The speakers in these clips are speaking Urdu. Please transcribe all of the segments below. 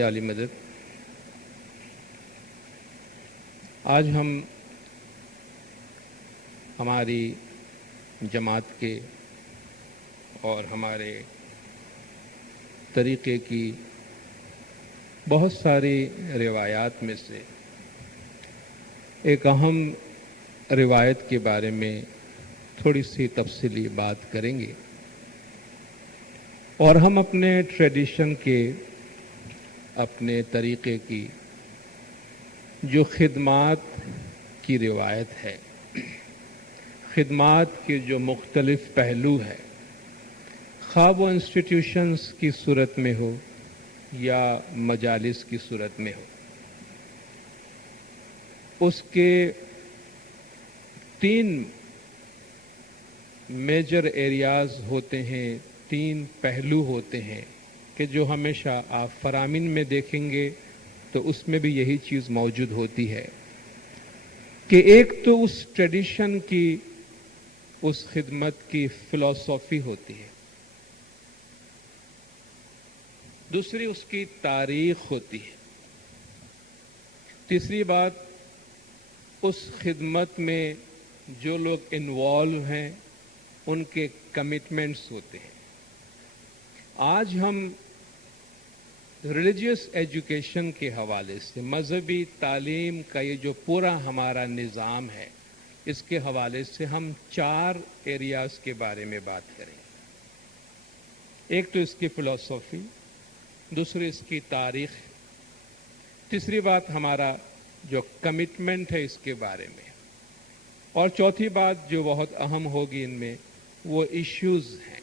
یا علی مدد، آج ہم ہماری جماعت کے اور ہمارے طریقے کی بہت ساری روایات میں سے ایک اہم روایت کے بارے میں تھوڑی سی تفصیلی بات کریں گے، اور ہم اپنے ٹریڈیشن کے، اپنے طریقے کی جو خدمات کی روایت ہے، خدمات کے جو مختلف پہلو ہے، خواہ وہ انسٹیٹیوشنز کی صورت میں ہو یا مجالس کی صورت میں ہو، اس کے 3 میجر ایریاز ہوتے ہیں، 3 پہلو ہوتے ہیں کہ جو ہمیشہ آپ فرامین میں دیکھیں گے تو اس میں بھی یہی چیز موجود ہوتی ہے کہ ایک تو اس ٹریڈیشن کی، اس خدمت کی فلسفی ہوتی ہے، دوسری اس کی تاریخ ہوتی ہے، تیسری بات اس خدمت میں جو لوگ انوالو ہیں ان کے کمٹمنٹس ہوتے ہیں۔ آج ہم ریلیجیس ایجوکیشن کے حوالے سے، مذہبی تعلیم کا یہ جو پورا ہمارا نظام ہے، اس کے حوالے سے ہم 4 ایریاز کے بارے میں بات کریں گے۔ ایک تو اس کی فلسفی، دوسری اس کی تاریخ، تیسری بات ہمارا جو کمٹمنٹ ہے اس کے بارے میں، اور چوتھی بات جو بہت اہم ہوگی ان میں، وہ ایشوز ہیں۔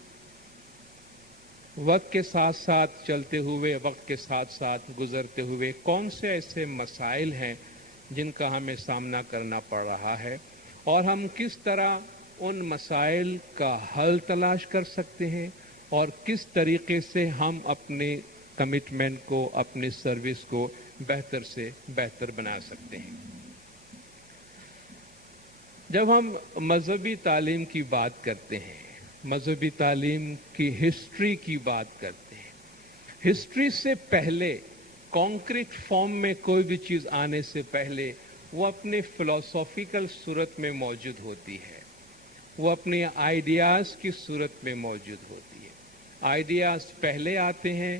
وقت کے ساتھ ساتھ چلتے ہوئے، وقت کے ساتھ ساتھ گزرتے ہوئے کون سے ایسے مسائل ہیں جن کا ہمیں سامنا کرنا پڑ رہا ہے، اور ہم کس طرح ان مسائل کا حل تلاش کر سکتے ہیں، اور کس طریقے سے ہم اپنے کمٹمنٹ کو، اپنی سروس کو بہتر سے بہتر بنا سکتے ہیں۔ جب ہم مذہبی تعلیم کی بات کرتے ہیں، مذہبی تعلیم کی ہسٹری کی بات کرتے ہیں، ہسٹری سے پہلے، کانکریٹ فارم میں کوئی بھی چیز آنے سے پہلے وہ اپنے فلسافیکل صورت میں موجود ہوتی ہے، وہ اپنے آئیڈیاز کی صورت میں موجود ہوتی ہے۔ آئیڈیاز پہلے آتے ہیں،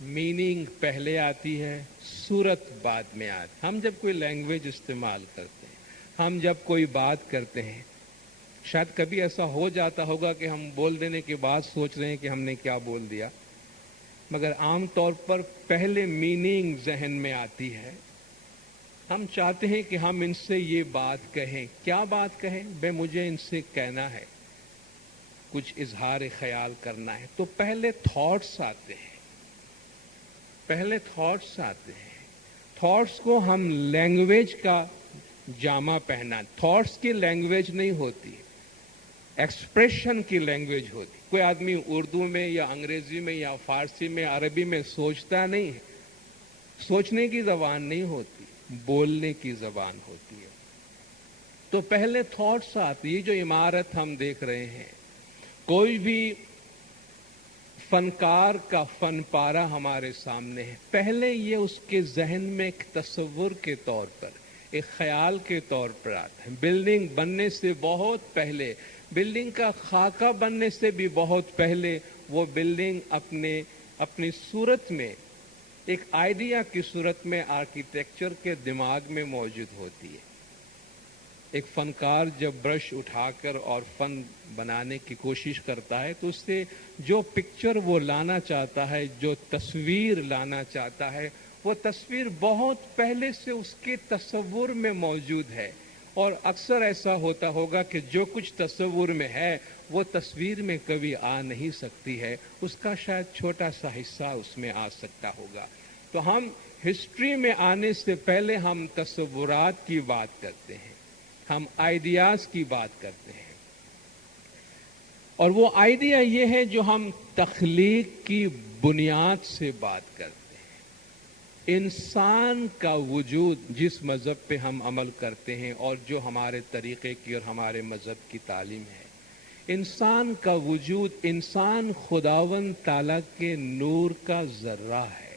میننگ پہلے آتی ہے، صورت بعد میں آتی ہے۔ ہم جب کوئی لینگویج استعمال کرتے ہیں، ہم جب کوئی بات کرتے ہیں، شاید کبھی ایسا ہو جاتا ہوگا کہ ہم بول دینے کے بعد سوچ رہے ہیں کہ ہم نے کیا بول دیا، مگر عام طور پر پہلے میننگ ذہن میں آتی ہے۔ ہم چاہتے ہیں کہ ہم ان سے یہ بات کہیں، کیا بات کہیں؟ مجھے ان سے کہنا ہے، کچھ اظہار خیال کرنا ہے، تو پہلے تھاٹس آتے ہیں، پہلے تھاٹس آتے ہیں۔ تھاٹس کو ہم لینگویج کا جامہ پہنا، تھاٹس کی لینگویج نہیں ہوتی، ایکسپریشن کی لینگویج ہوتی۔ کوئی آدمی اردو میں یا انگریزی میں یا فارسی میں، عربی میں سوچتا نہیں ہے، سوچنے کی زبان نہیں ہوتی، بولنے کی زبان ہوتی ہے۔ تو پہلے تھاٹس آتی، یہ جو عمارت ہم دیکھ رہے ہیں، کوئی بھی فنکار کا فن پارہ ہمارے سامنے ہے، پہلے یہ اس کے ذہن میں ایک تصور کے طور پر، ایک خیال کے طور پر آتا ہے۔ بلڈنگ بننے سے بہت پہلے، بلڈنگ کا خاکہ بننے سے بھی بہت پہلے، وہ بلڈنگ اپنی صورت میں، ایک آئیڈیا کی صورت میں آرکیٹیکچر کے دماغ میں موجود ہوتی ہے۔ ایک فنکار جب برش اٹھا کر اور فن بنانے کی کوشش کرتا ہے تو اس سے جو پکچر وہ لانا چاہتا ہے، جو تصویر لانا چاہتا ہے، وہ تصویر بہت پہلے سے اس کے تصور میں موجود ہے، اور اکثر ایسا ہوتا ہوگا کہ جو کچھ تصور میں ہے وہ تصویر میں کبھی آ نہیں سکتی ہے، اس کا شاید چھوٹا سا حصہ اس میں آ سکتا ہوگا۔ تو ہم ہسٹری میں آنے سے پہلے ہم تصورات کی بات کرتے ہیں، ہم آئیڈیاز کی بات کرتے ہیں، اور وہ آئیڈیا یہ ہے جو ہم تخلیق کی بنیاد سے بات کرتے ہیں۔ انسان کا وجود، جس مذہب پہ ہم عمل کرتے ہیں اور جو ہمارے طریقے کی اور ہمارے مذہب کی تعلیم ہے، انسان کا وجود، انسان خداوند تعالیٰ کے نور کا ذرہ ہے۔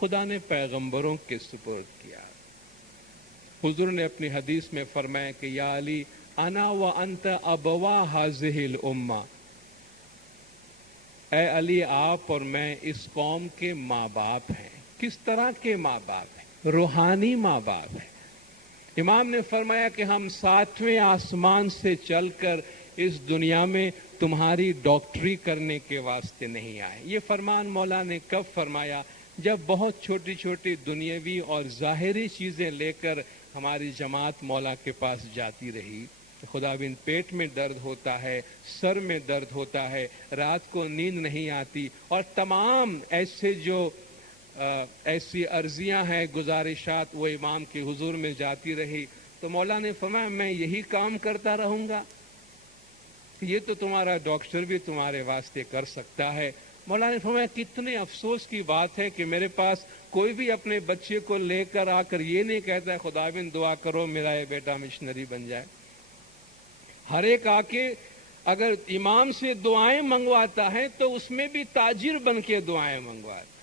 خدا نے پیغمبروں کے سپرد کیا. حضور نے اپنی حدیث میں فرمایا کہ یا علی انا و انت ابوا ہذہ الامہ، اے علی آپ اور میں اس قوم کے ماں باپ ہیں. کس طرح کے ماں باپ ہیں؟ روحانی ماں باپ ہیں. امام نے فرمایا کہ ہم 7ویں آسمان سے چل کر اس دنیا میں تمہاری ڈاکٹری کرنے کے واسطے نہیں آئے. یہ فرمان مولا نے کب فرمایا؟ جب بہت چھوٹی چھوٹی دنیاوی اور ظاہری چیزیں لے کر ہماری جماعت مولا کے پاس جاتی رہی. خدا بن پیٹ میں درد ہوتا ہے، سر میں درد ہوتا ہے، رات کو نیند نہیں آتی، اور تمام ایسی عرضیاں ہیں، گزارشات، وہ امام کے حضور میں جاتی رہی. تو مولا نے فرمایا میں یہی کام کرتا رہوں گا؟ یہ تو تمہارا ڈاکٹر بھی تمہارے واسطے کر سکتا ہے. مولا نے فرمایا کتنے افسوس کی بات ہے کہ میرے پاس کوئی بھی اپنے بچے کو لے کر آ کر یہ نہیں کہتا ہے خدا بن دعا کرو میرا یہ بیٹا مشنری بن جائے. ہر ایک آ کے اگر امام سے دعائیں منگواتا ہے تو اس میں بھی تاجر بن کے دعائیں منگواتا ہے،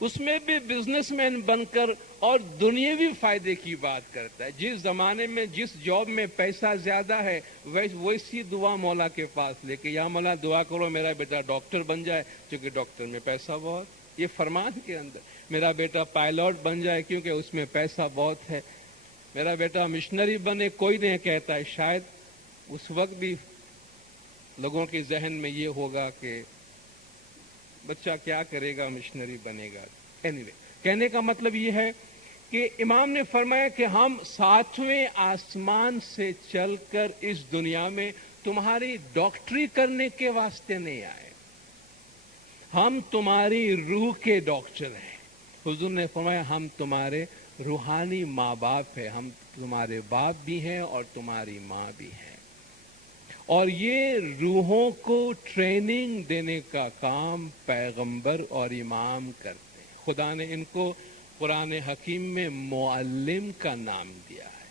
اس میں بھی بزنس مین بن کر اور دنیاوی فائدے کی بات کرتا ہے. جس زمانے میں جس جاب میں پیسہ زیادہ ہے ویسی دعا مولا کے پاس لے کے یا مولا دعا کرو میرا بیٹا ڈاکٹر بن جائے کیونکہ ڈاکٹر میں پیسہ بہت. یہ فرمان کے اندر میرا بیٹا پائلٹ بن جائے کیونکہ اس میں پیسہ بہت ہے. میرا بیٹا مشنری بنے کوئی نہیں کہتا ہے. شاید اس وقت بھی لوگوں کے ذہن میں یہ ہوگا کہ بچہ کیا کرے گا، مشنری بنے گا. anyway, کہنے کا مطلب یہ ہے کہ امام نے فرمایا کہ ہم 7ویں آسمان سے چل کر اس دنیا میں تمہاری ڈاکٹری کرنے کے واسطے نہیں آئے، ہم تمہاری روح کے ڈاکٹر ہیں. حضور نے فرمایا ہم تمہارے روحانی ماں باپ ہیں، ہم تمہارے باپ بھی ہیں اور تمہاری ماں بھی ہیں. اور یہ روحوں کو ٹریننگ دینے کا کام پیغمبر اور امام کرتے ہیں. خدا نے ان کو قرآن حکیم میں معلم کا نام دیا ہے.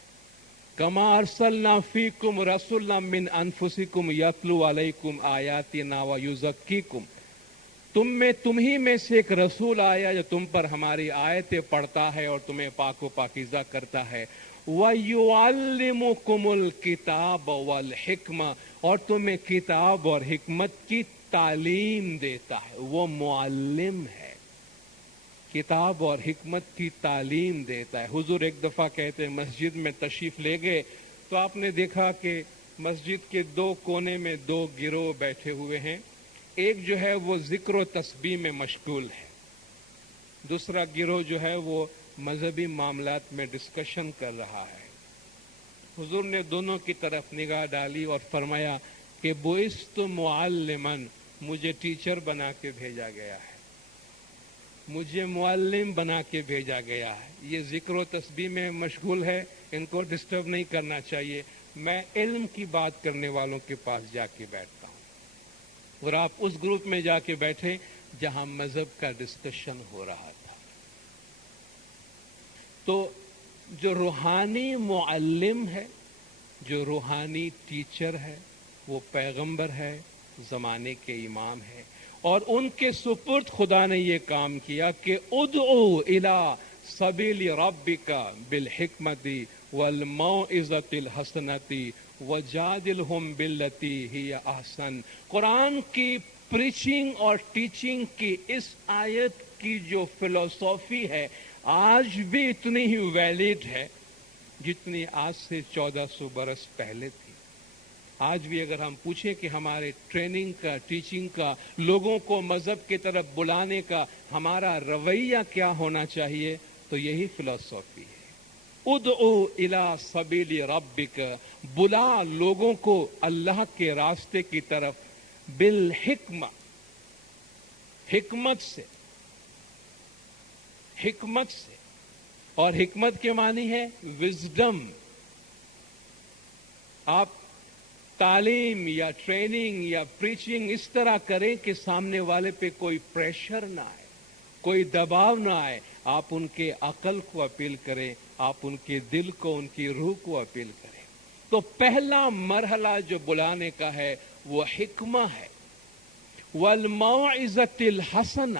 کما ارسلنا فیکم رسولا من انفسکم یتلو علیکم آیاتنا ویزکیکم، تمہیں میں سے ایک رسول آیا جو تم پر ہماری آیتیں پڑھتا ہے اور تمہیں پاک و پاکیزہ کرتا ہے. وَيُعَلِّمُكُمُ الْكِتَابَ وَالْحِكْمَةَ، اور تمہیں کتاب اور حکمت کی تعلیم دیتا ہے. وہ معلم ہے، کتاب اور حکمت کی تعلیم دیتا ہے. حضور ایک دفعہ کہتے ہیں مسجد میں تشریف لے گئے تو آپ نے دیکھا کہ مسجد کے 2 کونے میں 2 گروہ بیٹھے ہوئے ہیں. ایک جو ہے وہ ذکر و تسبیح میں مشغول ہے، دوسرا گروہ جو ہے وہ مذہبی معاملات میں ڈسکشن کر رہا ہے. حضور نے دونوں کی طرف نگاہ ڈالی اور فرمایا کہ بعثت معلما، مجھے ٹیچر بنا کے بھیجا گیا ہے، مجھے معلم بنا کے بھیجا گیا ہے. یہ ذکر و تسبیح میں مشغول ہے، ان کو ڈسٹرب نہیں کرنا چاہیے. میں علم کی بات کرنے والوں کے پاس جا کے بیٹھتا ہوں، اور آپ اس گروپ میں جا کے بیٹھے جہاں مذہب کا ڈسکشن ہو رہا تھا. تو جو روحانی معلم ہے، جو روحانی ٹیچر ہے، وہ پیغمبر ہے، زمانے کے امام ہے. اور ان کے سپرد خدا نے یہ کام کیا کہ ادعو الی سبیل ربک بالحکمت والموعظۃ الحسنۃ وجادلہم باللتی ہی احسن. قرآن کی پریچنگ اور ٹیچنگ کی اس آیت کی جو فلسفی ہے آج بھی اتنی ہی ویلڈ ہے جتنی آج سے 1400 برس پہلے تھی. آج بھی اگر ہم پوچھیں کہ ہمارے ٹریننگ کا، ٹیچنگ کا، لوگوں کو مذہب کی طرف بلانے کا ہمارا رویہ کیا ہونا چاہیے تو یہی فلسفی ہے. ادعو الی سبیل ربک، بلا لوگوں کو اللہ کے راستے کی طرف، بالحکمہ، حکمت سے، حکمت سے. اور حکمت کے معنی ہے وزڈم. آپ تعلیم یا ٹریننگ یا پریچنگ اس طرح کریں کہ سامنے والے پہ کوئی پریشر نہ آئے، کوئی دباؤ نہ آئے. آپ ان کے عقل کو اپیل کریں، آپ ان کے دل کو، ان کی روح کو اپیل کریں. تو پہلا مرحلہ جو بلانے کا ہے وہ حکمہ ہے. والموعظۃ الحسنہ،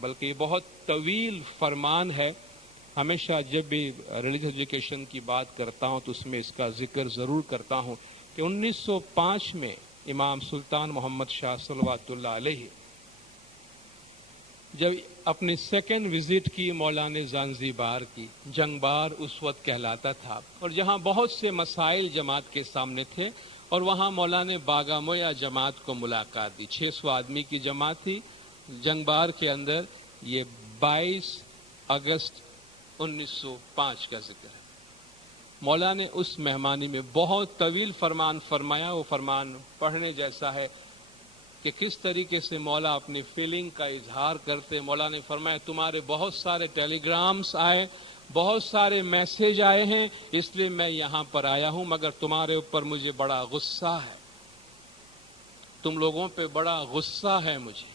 بلکہ یہ بہت طویل فرمان ہے. ہمیشہ جب بھی ریلیجس ایجوکیشن کی بات کرتا ہوں تو اس میں اس کا ذکر ضرور کرتا ہوں کہ 1905 میں امام سلطان محمد شاہ صلوات اللہ علیہ جب اپنی سیکنڈ وزٹ کی مولانا زانزیبار کی، جنگ بار اس وقت کہلاتا تھا، اور جہاں بہت سے مسائل جماعت کے سامنے تھے، اور وہاں مولانا باگامویا جماعت کو ملاقات دی. 600 آدمی کی جماعت تھی. جنگ بار کے اندر یہ 22 اگست 1905 کا ذکر ہے. مولا نے اس مہمانی میں بہت طویل فرمان فرمایا. وہ فرمان پڑھنے جیسا ہے کہ کس طریقے سے مولا اپنی فیلنگ کا اظہار کرتے. مولا نے فرمایا تمہارے بہت سارے ٹیلی گرامز آئے، بہت سارے میسج آئے ہیں، اس لیے میں یہاں پر آیا ہوں، مگر تمہارے اوپر مجھے بڑا غصہ ہے. تم لوگوں پہ بڑا غصہ ہے مجھے،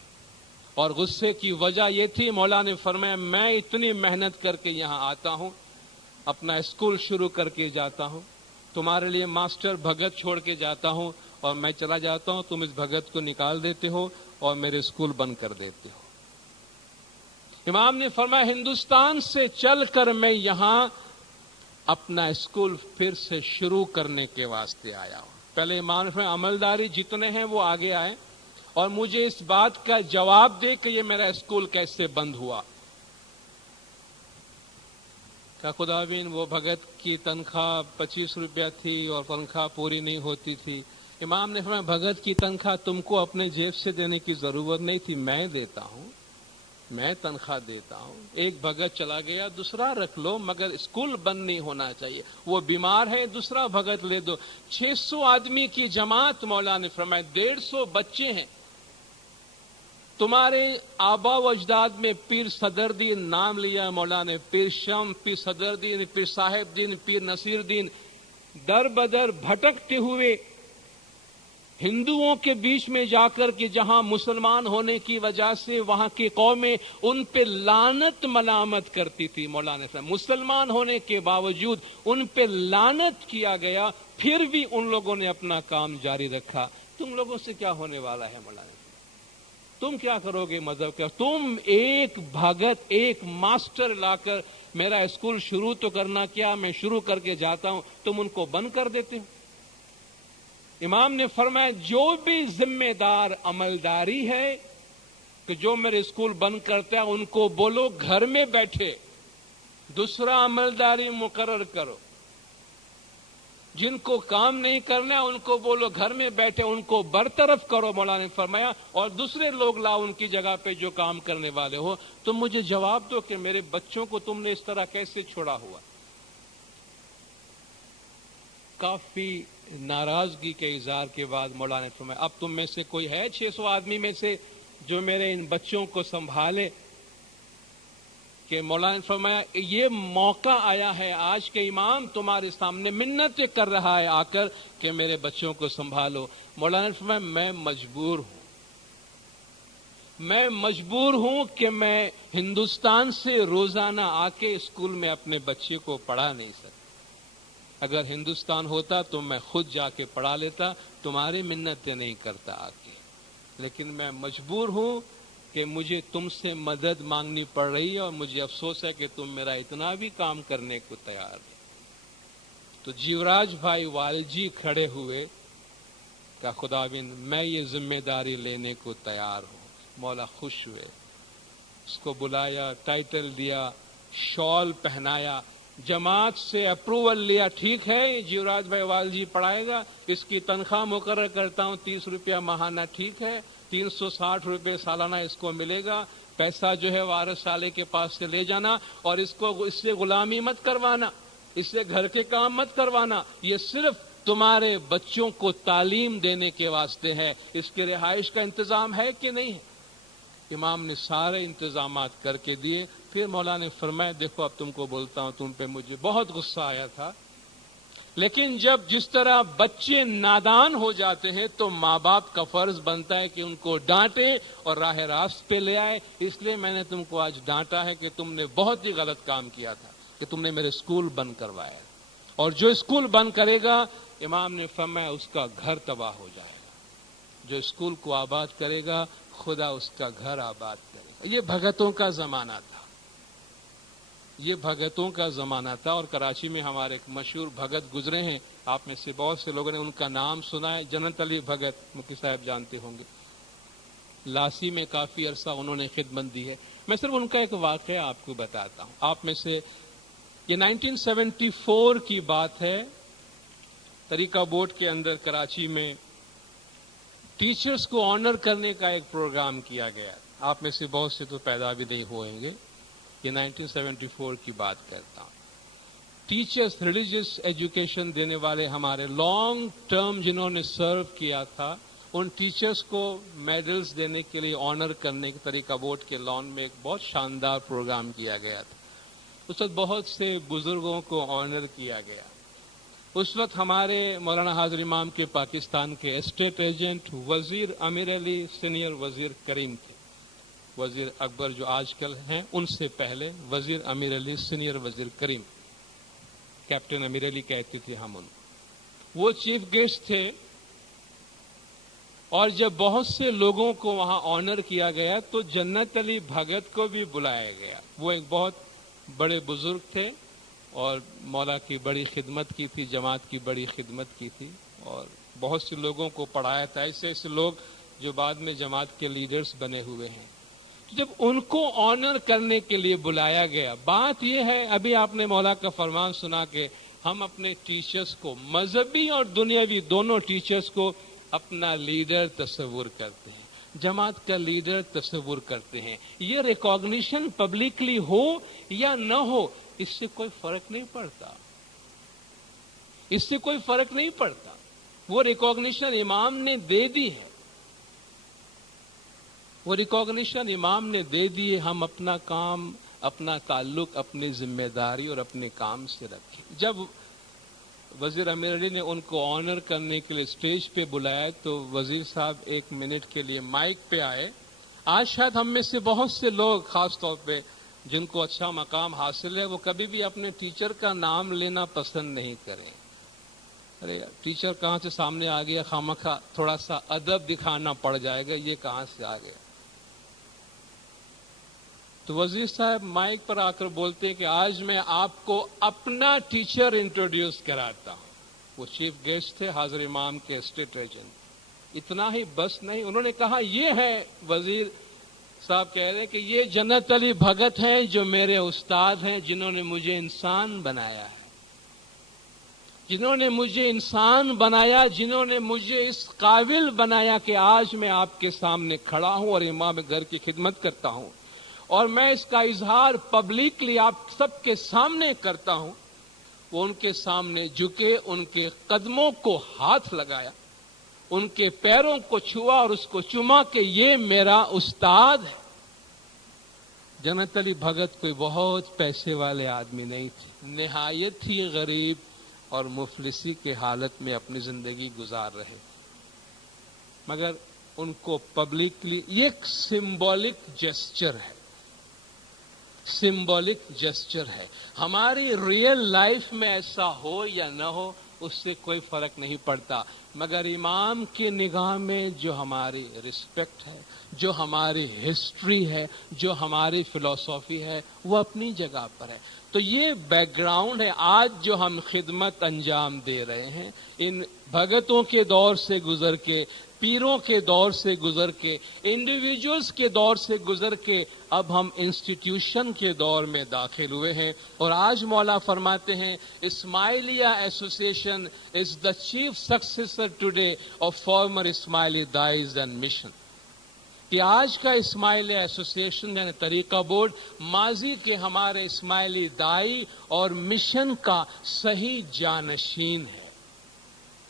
اور غصے کی وجہ یہ تھی، مولا نے فرمایا میں اتنی محنت کر کے یہاں آتا ہوں، اپنا اسکول شروع کر کے جاتا ہوں، تمہارے لیے ماسٹر بھگت چھوڑ کے جاتا ہوں، اور میں چلا جاتا ہوں، تم اس بھگت کو نکال دیتے ہو اور میرے اسکول بند کر دیتے ہو. امام نے فرمایا ہندوستان سے چل کر میں یہاں اپنا اسکول پھر سے شروع کرنے کے واسطے آیا ہوں. پہلے امام نے فرمایا عملداری جتنے ہیں وہ آگے آئے اور مجھے اس بات کا جواب دے کہ یہ میرا اسکول کیسے بند ہوا. کیا خداوند وہ بھگت کی تنخواہ 25 روپیہ تھی اور تنخواہ پوری نہیں ہوتی تھی. امام نے فرمایا بھگت کی تنخواہ تم کو اپنے جیب سے دینے کی ضرورت نہیں تھی، میں دیتا ہوں، میں تنخواہ دیتا ہوں. ایک بھگت چلا گیا دوسرا رکھ لو، مگر اسکول بند نہیں ہونا چاہیے. وہ بیمار ہے دوسرا بھگت لے دو. 600 آدمی کی جماعت. مولا نے فرمایا 150 بچے ہیں. تمہارے آبا و اجداد میں پیر صدردین نام لیا مولا نے، پیر شم، پیر صدردین، پیر صاحب دین، پیر نصیر دین، در بدر بھٹکتے ہوئے ہندوؤں کے بیچ میں جا کر کے جہاں مسلمان ہونے کی وجہ سے وہاں کی قومیں ان پہ لعنت ملامت کرتی تھی. مولانا صاحب مسلمان ہونے کے باوجود ان پہ لعنت کیا گیا، پھر بھی ان لوگوں نے اپنا کام جاری رکھا. تم لوگوں سے کیا ہونے والا ہے مولانا؟ تم کیا کرو گے مذہب کا؟ تم ایک بھگت، ایک ماسٹر لا کر میرا اسکول شروع تو کرنا، کیا میں شروع کر کے جاتا ہوں تم ان کو بند کر دیتے ہو. امام نے فرمایا جو بھی ذمہ دار عملداری ہے کہ جو میرے اسکول بند کرتا ہے ان کو بولو گھر میں بیٹھے دوسرا عملداری مقرر کرو. جن کو کام نہیں کرنا ان کو بولو گھر میں بیٹھے ان کو برطرف کرو. مولانا نے فرمایا اور دوسرے لوگ لاؤ ان کی جگہ پہ جو کام کرنے والے ہو. تم مجھے جواب دو کہ میرے بچوں کو تم نے اس طرح کیسے چھوڑا ہوا. کافی ناراضگی کے اظہار کے بعد مولانا نے فرمایا اب تم میں سے کوئی ہے 600 آدمی میں سے جو میرے ان بچوں کو سنبھالے؟ کہ مولانا نے فرمایا یہ موقع آیا ہے آج کے امام تمہارے سامنے منت کر رہا ہے آ کر کہ میرے بچوں کو سنبھالو. مولانا نے فرمایا میں مجبور ہوں کہ میں ہندوستان سے روزانہ آ کے اسکول میں اپنے بچے کو پڑھا نہیں سکتا. اگر ہندوستان ہوتا تو میں خود جا کے پڑھا لیتا، تمہاری منتیں نہیں کرتا آ کے. لیکن میں مجبور ہوں کہ مجھے تم سے مدد مانگنی پڑ رہی ہے اور مجھے افسوس ہے کہ تم میرا اتنا بھی کام کرنے کو تیار نہیں. تو جیوراج بھائی والجی کھڑے ہوئے کہ خداوند میں یہ ذمہ داری لینے کو تیار ہوں. مولا خوش ہوئے، اس کو بلایا، ٹائٹل دیا، شال پہنایا، جماعت سے اپروول لیا. ٹھیک ہے جیوراج بھائی والجی پڑھائے گا، اس کی تنخواہ مقرر کرتا ہوں 30 روپیہ ماہانہ. ٹھیک ہے 360 روپے سالانہ اس کو ملے گا. پیسہ جو ہے وارث سالے کے پاس سے لے جانا اور اس سے غلامی مت کروانا، اس سے گھر کے کام مت کروانا. یہ صرف تمہارے بچوں کو تعلیم دینے کے واسطے ہے. اس کے رہائش کا انتظام ہے کہ نہیں ہے؟ امام نے سارے انتظامات کر کے دیے. پھر مولانا نے فرمایا دیکھو اب تم کو بولتا ہوں، تم پہ مجھے بہت غصہ آیا تھا، لیکن جب جس طرح بچے نادان ہو جاتے ہیں تو ماں باپ کا فرض بنتا ہے کہ ان کو ڈانٹے اور راہ راست پہ لے آئے. اس لیے میں نے تم کو آج ڈانٹا ہے کہ تم نے بہت ہی غلط کام کیا تھا کہ تم نے میرے اسکول بند کروایا، اور جو اسکول بند کرے گا امام نے فرمایا اس کا گھر تباہ ہو جائے گا. جو اسکول کو آباد کرے گا خدا اس کا گھر آباد کرے گا. یہ بھگتوں کا زمانہ تھا، یہ بھگتوں کا زمانہ تھا، اور کراچی میں ہمارے ایک مشہور بھگت گزرے ہیں، آپ میں سے بہت سے لوگوں نے ان کا نام سنا ہے، جنت علی بھگت، مفتی صاحب جانتے ہوں گے۔ لاسی میں کافی عرصہ انہوں نے خدمت دی ہے۔ میں صرف ان کا ایک واقعہ آپ کو بتاتا ہوں، آپ میں سے یہ 1974 کی بات ہے، طریقہ بورڈ کے اندر کراچی میں ٹیچرز کو آنر کرنے کا ایک پروگرام کیا گیا، آپ میں سے بہت سے تو پیدا بھی نہیں ہوئیں گے، یہ 1974 کی بات کرتا ہوں۔ ٹیچرز، ریلیجیس ایجوکیشن دینے والے ہمارے لانگ ٹرم جنہوں نے سرو کیا تھا، ان ٹیچرز کو میڈلز دینے کے لیے آنر کرنے کے طریقہ بورڈ کے لان میں ایک بہت شاندار پروگرام کیا گیا تھا۔ اس وقت بہت سے بزرگوں کو آنر کیا گیا۔ اس وقت ہمارے مولانا حاضر امام کے پاکستان کے اسٹیٹ ایجنٹ وزیر امیر علی سینئر وزیر کریم تھے، وزیر اکبر جو آج کل ہیں ان سے پہلے وزیر امیر علی سینئر وزیر کریم، کیپٹن امیر علی کہتے تھے ہم ان کو، وہ چیف گیسٹ تھے۔ اور جب بہت سے لوگوں کو وہاں آنر کیا گیا تو جنت علی بھگت کو بھی بلایا گیا۔ وہ ایک بہت بڑے بزرگ تھے اور مولا کی بڑی خدمت کی تھی، جماعت کی بڑی خدمت کی تھی، اور بہت سے لوگوں کو پڑھایا تھا، ایسے ایسے لوگ جو بعد میں جماعت کے لیڈرز بنے ہوئے ہیں۔ جب ان کو آنر کرنے کے لیے بلایا گیا، بات یہ ہے، ابھی آپ نے مولا کا فرمان سنا کہ ہم اپنے ٹیچرز کو، مذہبی اور دنیاوی دونوں ٹیچرز کو اپنا لیڈر تصور کرتے ہیں، جماعت کا لیڈر تصور کرتے ہیں۔ یہ ریکاگنیشن پبلکلی ہو یا نہ ہو، اس سے کوئی فرق نہیں پڑتا، اس سے کوئی فرق نہیں پڑتا، وہ ریکاگنیشن امام نے دے دی ہے، وہ ریکاگنیشن امام نے دے دی ہے۔ ہم اپنا کام، اپنا تعلق اپنی ذمہ داری اور اپنے کام سے رکھیں۔ جب وزیر امیر علی نے ان کو آنر کرنے کے لیے اسٹیج پہ بلایا تو وزیر صاحب 1 منٹ کے لیے مائک پہ آئے۔ آج شاید ہم میں سے بہت سے لوگ، خاص طور پہ جن کو اچھا مقام حاصل ہے، وہ کبھی بھی اپنے ٹیچر کا نام لینا پسند نہیں کریں۔ ارے ٹیچر کہاں سے سامنے آ گیا، خامخواہ تھوڑا سا ادب دکھانا پڑ جائے گا، یہ کہاں سے آ گیا۔ تو وزیر صاحب مائک پر آ کر بولتے ہیں کہ آج میں آپ کو اپنا ٹیچر انٹروڈیوس کراتا ہوں۔ وہ چیف گیسٹ تھے، حاضر امام کے اسٹیٹ ایجنٹ۔ اتنا ہی بس نہیں، انہوں نے کہا یہ ہے، وزیر صاحب کہہ رہے ہیں کہ یہ جنت علی بھگت ہیں جو میرے استاد ہیں، جنہوں نے مجھے انسان بنایا ہے، جنہوں نے مجھے انسان بنایا، جنہوں نے مجھے اس قابل بنایا کہ آج میں آپ کے سامنے کھڑا ہوں اور امام گھر کی خدمت کرتا ہوں، اور میں اس کا اظہار پبلکلی آپ سب کے سامنے کرتا ہوں۔ وہ ان کے سامنے جھکے، ان کے قدموں کو ہاتھ لگایا، ان کے پیروں کو چھوا اور اس کو چوما کہ یہ میرا استاد ہے۔ جنت علی بھگت کوئی بہت پیسے والے آدمی نہیں تھے، نہایت ہی غریب اور مفلسی کے حالت میں اپنی زندگی گزار رہے، مگر ان کو پبلکلی، یہ ایک سمبولک جیسچر ہے، سمبولک جیسچر ہے۔ ہماری ریئل لائف میں ایسا ہو یا نہ ہو، اس سے کوئی فرق نہیں پڑتا، مگر امام کی نگاہ میں جو ہماری رسپیکٹ ہے، جو ہماری ہسٹری ہے، جو ہماری فلسفی ہے، وہ اپنی جگہ پر ہے۔ تو یہ بیک گراؤنڈ ہے۔ آج جو ہم خدمت انجام دے رہے ہیں، ان بھگتوں کے دور سے گزر کے، پیروں کے دور سے گزر کے، انڈیویجولز کے دور سے گزر کے، اب ہم انسٹیٹیوشن کے دور میں داخل ہوئے ہیں، اور آج مولا فرماتے ہیں Ismailia association is the chief successor today of former Ismaili دائز اینڈ مشن، کہ آج کا اسماعیلی ایسوسیشن یعنی طریقہ بورڈ ماضی کے ہمارے اسماعیلی دائی اور مشن کا صحیح جانشین ہے،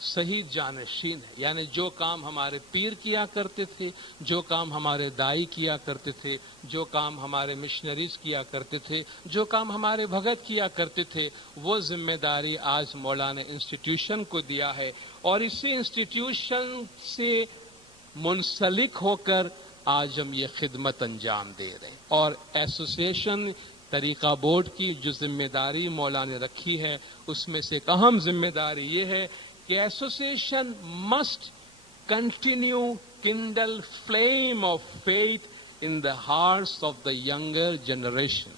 صحیح جانشین ہے۔ یعنی جو کام ہمارے پیر کیا کرتے تھے، جو کام ہمارے دائی کیا کرتے تھے، جو کام ہمارے مشنریز کیا کرتے تھے، جو کام ہمارے بھگت کیا کرتے تھے، وہ ذمہ داری آج مولا نے انسٹیٹیوشن کو دیا ہے، اور اسی انسٹیٹیوشن سے منسلک ہو کر آج ہم یہ خدمت انجام دے رہے ہیں۔ اور ایسوسیشن طریقہ بورڈ کی جو ذمہ داری مولا نے رکھی ہے، اس میں سے ایک اہم ذمہ داری یہ ہے کہ association must continue kindle flame of faith in the hearts of the younger generation.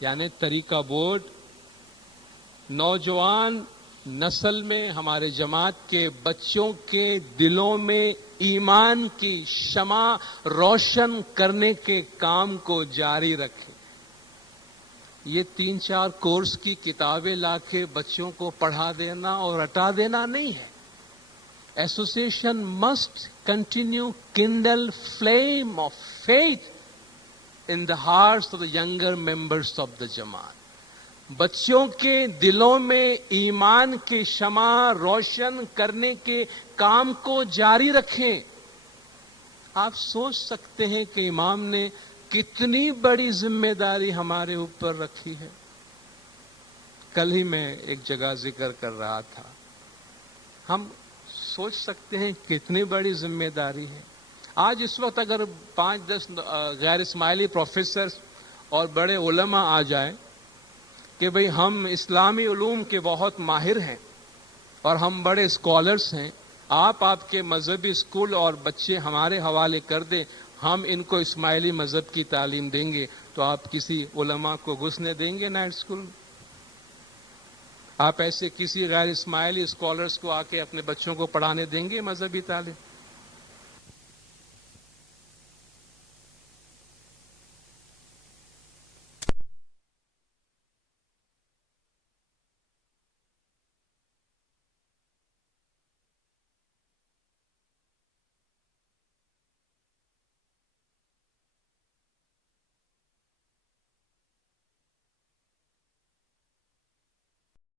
یعنی طریقہ بورڈ نوجوان نسل میں ہمارے جماعت کے بچوں کے دلوں میں ایمان کی شمع روشن کرنے کے کام کو جاری رکھے. یہ 3-4 کورس کی کتابیں لا کے بچوں کو پڑھا دینا اور رٹا دینا نہیں ہے. Association must continue kindle flame of faith in the hearts of the younger members of the جماعت. بچوں کے دلوں میں ایمان کی شمع روشن کرنے کے کام کو جاری رکھیں. آپ سوچ سکتے ہیں کہ امام نے کتنی بڑی ذمہ داری ہمارے اوپر رکھی ہے. کل ہی میں ایک جگہ ذکر کر رہا تھا. ہم سوچ سکتے ہیں کتنی بڑی ذمہ داری ہے. آج اس وقت اگر 5-10 غیر اسماعیلی پروفیسر اور بڑے علماء آ جائیں کہ بھئی ہم اسلامی علوم کے بہت ماہر ہیں اور ہم بڑے اسکالرس ہیں، آپ کے مذہبی اسکول اور بچے ہمارے حوالے کر دیں، ہم ان کو اسماعیلی مذہب کی تعلیم دیں گے، تو آپ کسی علماء کو گھسنے دیں گے نائٹ اسکول میں؟ آپ ایسے کسی غیر اسماعیلی اسکالرس کو آ کے اپنے بچوں کو پڑھانے دیں گے مذہبی تعلیم؟